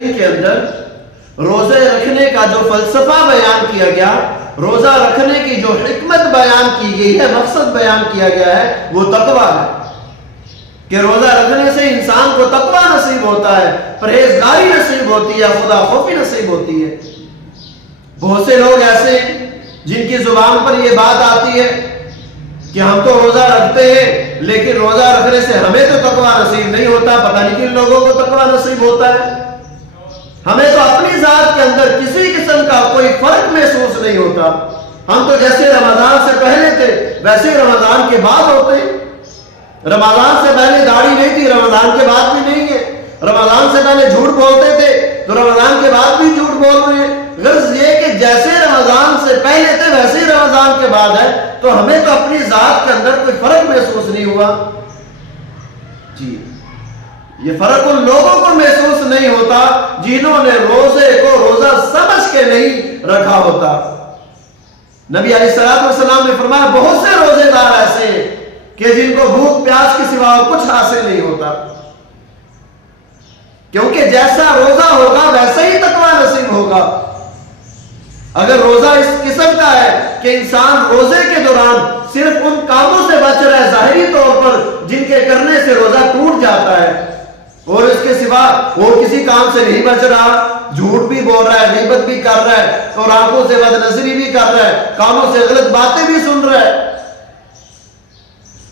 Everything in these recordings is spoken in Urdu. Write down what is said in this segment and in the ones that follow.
کے اندر روزے رکھنے کا جو فلسفہ بیان کیا گیا، روزہ رکھنے کی جو حکمت بیان کی گئی ہے، مقصد بیان کیا گیا ہے، وہ تقویٰ ہے کہ روزہ رکھنے سے انسان کو تقویٰ نصیب ہوتا ہے، پرہیزگاری نصیب ہوتی ہے، خدا خوفی نصیب ہوتی ہے۔ بہت سے لوگ ایسے ہیں جن کی زبان پر یہ بات آتی ہے کہ ہم تو روزہ رکھتے ہیں لیکن روزہ رکھنے سے ہمیں تو تقویٰ نصیب نہیں ہوتا، پتہ نہیں کن لوگوں کو تقویٰ نصیب ہوتا ہے۔ ہمیں تو اپنی ذات کے اندر کسی قسم کا کوئی فرق محسوس نہیں ہوتا، ہم تو جیسے رمضان سے پہلے تھے ویسے رمضان کے بعد ہوتے ہیں۔ رمضان سے پہلے داڑھی نہیں تھی، رمضان کے بعد بھی نہیں ہے۔ رمضان سے پہلے جھوٹ بولتے تھے تو رمضان کے بعد بھی جھوٹ بول رہے ہیں۔ غرض یہ کہ جیسے رمضان سے پہلے تھے ویسے ہی رمضان کے بعد ہے، تو ہمیں تو اپنی ذات کے اندر کوئی فرق محسوس نہیں ہوا۔ جی یہ فرق ان لوگوں کو محسوس نہیں ہوتا جنہوں نے روزے کو روزہ سمجھ کے نہیں رکھا ہوتا۔ نبی علیہ الصلوۃ والسلام نے فرمایا بہت سے روزے دار ایسے ہیں کہ جن کو بھوک پیاس کے سوا اور کچھ حاصل نہیں ہوتا، کیونکہ جیسا روزہ ہوگا ویسا ہی تقویٰ نصیب ہوگا۔ اگر روزہ اس قسم کا ہے کہ انسان روزے کے دوران صرف ان کاموں سے بچ رہا ہے ظاہری طور پر جن کے کرنے سے روزہ ٹوٹ جاتا ہے، اور اس کے سوا وہ کسی کام سے نہیں بچ رہا، جھوٹ بھی بول رہا ہے، غیبت بھی کر رہا ہے، اور آنکھوں سے بد نظری بھی کر رہا ہے، کانوں سے غلط باتیں بھی سن رہا ہے،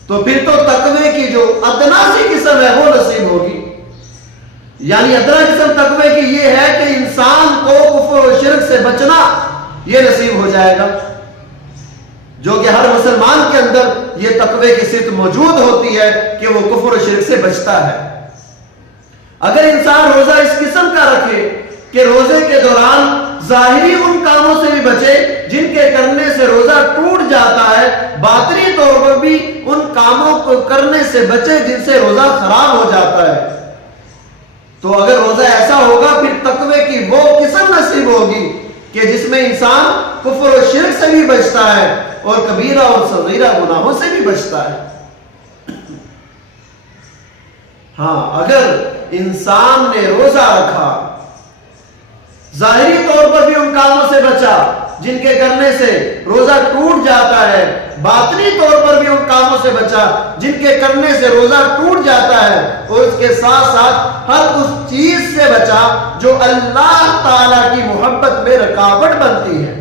تو پھر تو تقوی کی جو ادنا سی قسم ہے وہ نصیب ہوگی۔ یعنی ادنا قسم تقوی کی یہ ہے کہ انسان کو کفر و شرک سے بچنا یہ نصیب ہو جائے گا، جو کہ ہر مسلمان کے اندر یہ تقوی کی صفت موجود ہوتی ہے کہ وہ کفر و شرک سے بچتا ہے۔ اگر انسان روزہ اس قسم کا رکھے کہ روزے کے دوران ظاہری ان کاموں سے بھی بچے جن کے کرنے سے روزہ ٹوٹ جاتا ہے، باطنی طور پر بھی ان کاموں کو کرنے سے بچے جن سے روزہ خراب ہو جاتا ہے، تو اگر روزہ ایسا ہوگا پھر تقوی کی وہ قسم نصیب ہوگی کہ جس میں انسان کفر و شرک سے بھی بچتا ہے اور کبیرہ اور صغیرہ گناہوں سے بھی بچتا ہے۔ ہاں اگر انسان نے روزہ رکھا، ظاہری طور پر بھی ان کاموں سے بچا جن کے کرنے سے روزہ ٹوٹ جاتا ہے، باطنی طور پر بھی ان کاموں سے بچا جن کے کرنے سے روزہ ٹوٹ جاتا ہے، اور اس کے ساتھ ساتھ ہر اس چیز سے بچا جو اللہ تعالی کی محبت میں رکاوٹ بنتی ہے،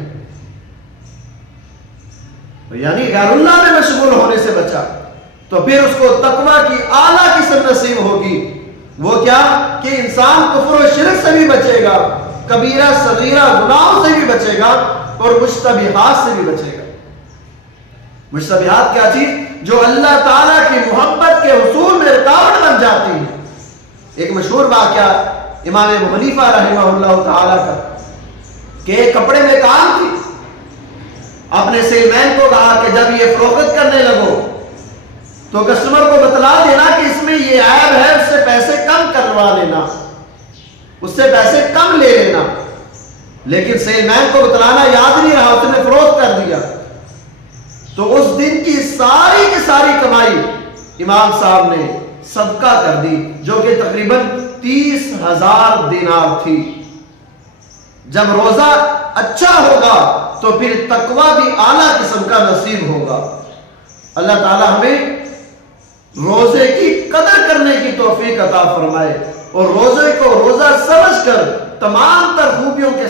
یعنی غیر اللہ میں مشغول ہونے سے بچا، تو پھر اس کو تقویٰ کی اعلیٰ قسم نصیب ہوگی۔ وہ کیا کہ انسان کفر و شرک سے بھی بچے گا، کبیرہ صغیرہ گناہوں سے بھی بچے گا، اور مشتبہات سے بھی بچے گا۔ مشتبہات کیا چیز؟ جو اللہ تعالیٰ کی محبت کے حصول میں رکاوٹ بن جاتی ہے۔ ایک مشہور واقعہ امام ابو حنیفہ رحمہ اللہ تعالیٰ کا کہ ایک کپڑے میں کام تھی، اپنے سیلمین کو کہا کہ جب یہ فروخت کرنے لگو تو کسٹمر کو بتلا دینا کہ اس میں یہ عیب ہے، اس سے پیسے کم کروا لینا، اس سے پیسے کم لے لینا۔ لیکن سیلمین کو بتلانا یاد نہیں رہا، اس نے فروخت کر دیا، تو اس دن کی ساری کمائی امام صاحب نے صدقہ کر دی، جو کہ تقریباً 30,000 دینار تھی۔ جب روزہ اچھا ہوگا تو پھر تقویٰ بھی اعلیٰ قسم کا نصیب ہوگا۔ اللہ تعالیٰ ہمیں روزے کی قدر کرنے کی توفیق عطا فرمائے، اور روزے کو روزہ سمجھ کر تمام تر خوبیوں کے